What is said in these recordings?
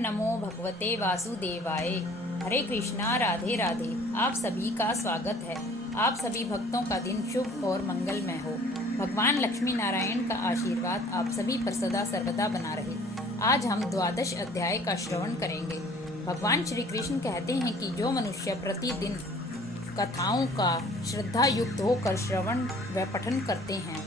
नमो भगवते वासुदेवाय। हरे कृष्णा, राधे राधे। आप सभी का स्वागत है। आप सभी भक्तों का दिन शुभ और मंगलमय हो। भगवान लक्ष्मी नारायण का आशीर्वाद आप सभी पर सदा सर्वदा बना रहे। आज हम द्वादश अध्याय का श्रवण करेंगे। भगवान श्री कृष्ण कहते हैं कि जो मनुष्य प्रतिदिन कथाओं का श्रद्धा युक्त होकर श्रवण व पठन करते हैं,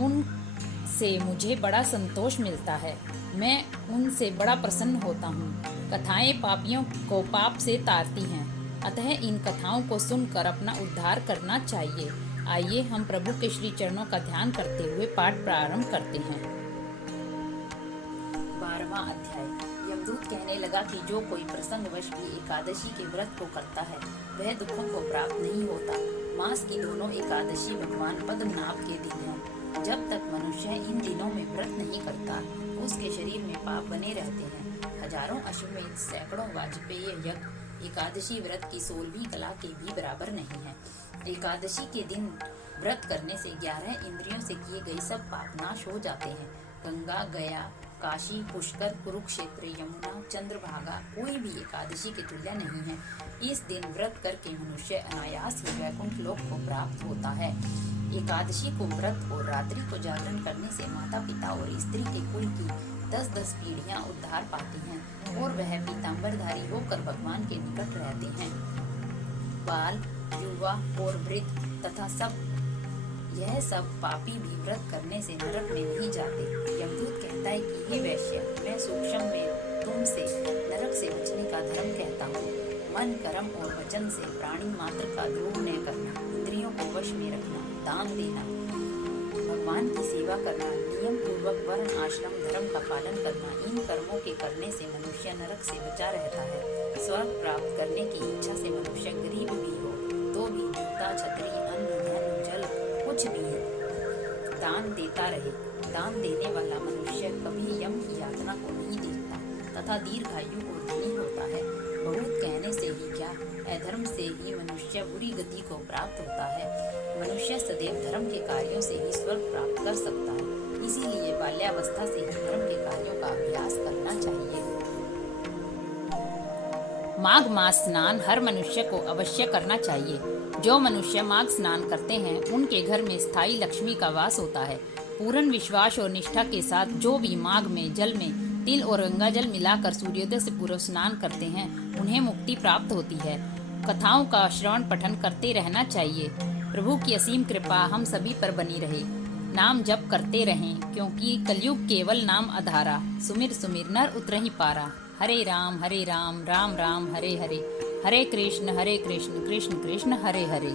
उनसे मुझे बड़ा संतोष मिलता है। मैं उनसे बड़ा प्रसन्न होता हूँ। कथाएं पापियों को पाप से तारती हैं, अतः इन कथाओं को सुनकर अपना उद्धार करना चाहिए। आइए हम प्रभु के श्री चरणों का ध्यान करते हुए पाठ प्रारंभ करते हैं। 12वां अध्याय। यमदूत कहने लगा कि जो कोई प्रसंगवश भी एकादशी के व्रत को करता है, वह दुखों को प्राप्त नहीं होता। मास की दोनों एकादशी भगवान पद्मनाभ के दिन है। जब तक मनुष्य इन दिनों में व्रत नहीं करता, उसके शरीर में पाप बने रहते हैं। हजारों अश्वमेध, सैकड़ों वाजपेय यज्ञ एकादशी व्रत की 16वीं कला के भी बराबर नहीं है। एकादशी के दिन व्रत करने से 11 इंद्रियों से किए गए सब पाप नाश हो जाते हैं। गंगा, गया, काशी, पुष्कर, कुरुक्षेत्र, यमुना, चंद्रभागा कोई भी एकादशी के तुल्य नहीं है। इस दिन व्रत करके मनुष्य अनायास ही वैकुंठ लोक को प्राप्त होता है। एकादशी को व्रत और रात्रि को जागरण करने से माता पिता और स्त्री के कुल की 10-10 पीढ़ियां उद्धार पाती हैं और वह पीताम्बरधारी होकर भगवान के निकट रहते हैं। बाल, युवा और वृद्ध तथा यह सब पापी भी व्रत करने से नरक में नहीं जाते। यमदूत कहता है कि हे वैश्य, मैं सूक्ष्म में तुमसे नरक से बचने का धर्म कहता हूँ। मन, कर्म और वचन से प्राणी मात्र का द्रोह न करना, इंद्रियों को वश में रखना, दान देना, भगवान की सेवा करना, नियम पूर्वक वर्ण आश्रम धर्म का पालन करना, इन कर्मों के करने से मनुष्य नरक से बचा रहता है। स्वर्ग प्राप्त करने की इच्छा से मनुष्य गरीब भी हो तो भी जूता, छतरी, अन्न, धन, जल कुछ भी दान देता रहे। दान देने वाला मनुष्य कभी यम की यातना को नहीं देखता तथा दीर्घायु और धनी होता है। बहुत कहने से ही क्या, अधर्म से ही मनुष्य बुरी गति को प्राप्त होता है। मनुष्य सदैव धर्म के कार्यों से ही स्वर्ग प्राप्त कर सकता है। इसीलिए बाल्यावस्था से ही धर्म के कार्यों का अभ्यास करना चाहिए। माघ मास स्नान हर मनुष्य को अवश्य करना चाहिए। जो मनुष्य माघ स्नान करते हैं, उनके घर में स्थायी लक्ष्मी का वास होता है। पूर्ण विश्वास और निष्ठा के साथ जो भी माघ में जल में तिल और गंगा जल मिलाकर सूर्योदय से पूर्व स्नान करते हैं, उन्हें मुक्ति प्राप्त होती है। कथाओं का श्रवण पठन करते रहना चाहिए। प्रभु की असीम कृपा हम सभी पर बनी रहे। नाम जप करते रहें, क्योंकि कलयुग केवल नाम आधारा। सुमिर सुमिर नर उतरहि पारा। हरे राम राम राम हरे हरे, हरे कृष्ण कृष्ण कृष्ण हरे हरे।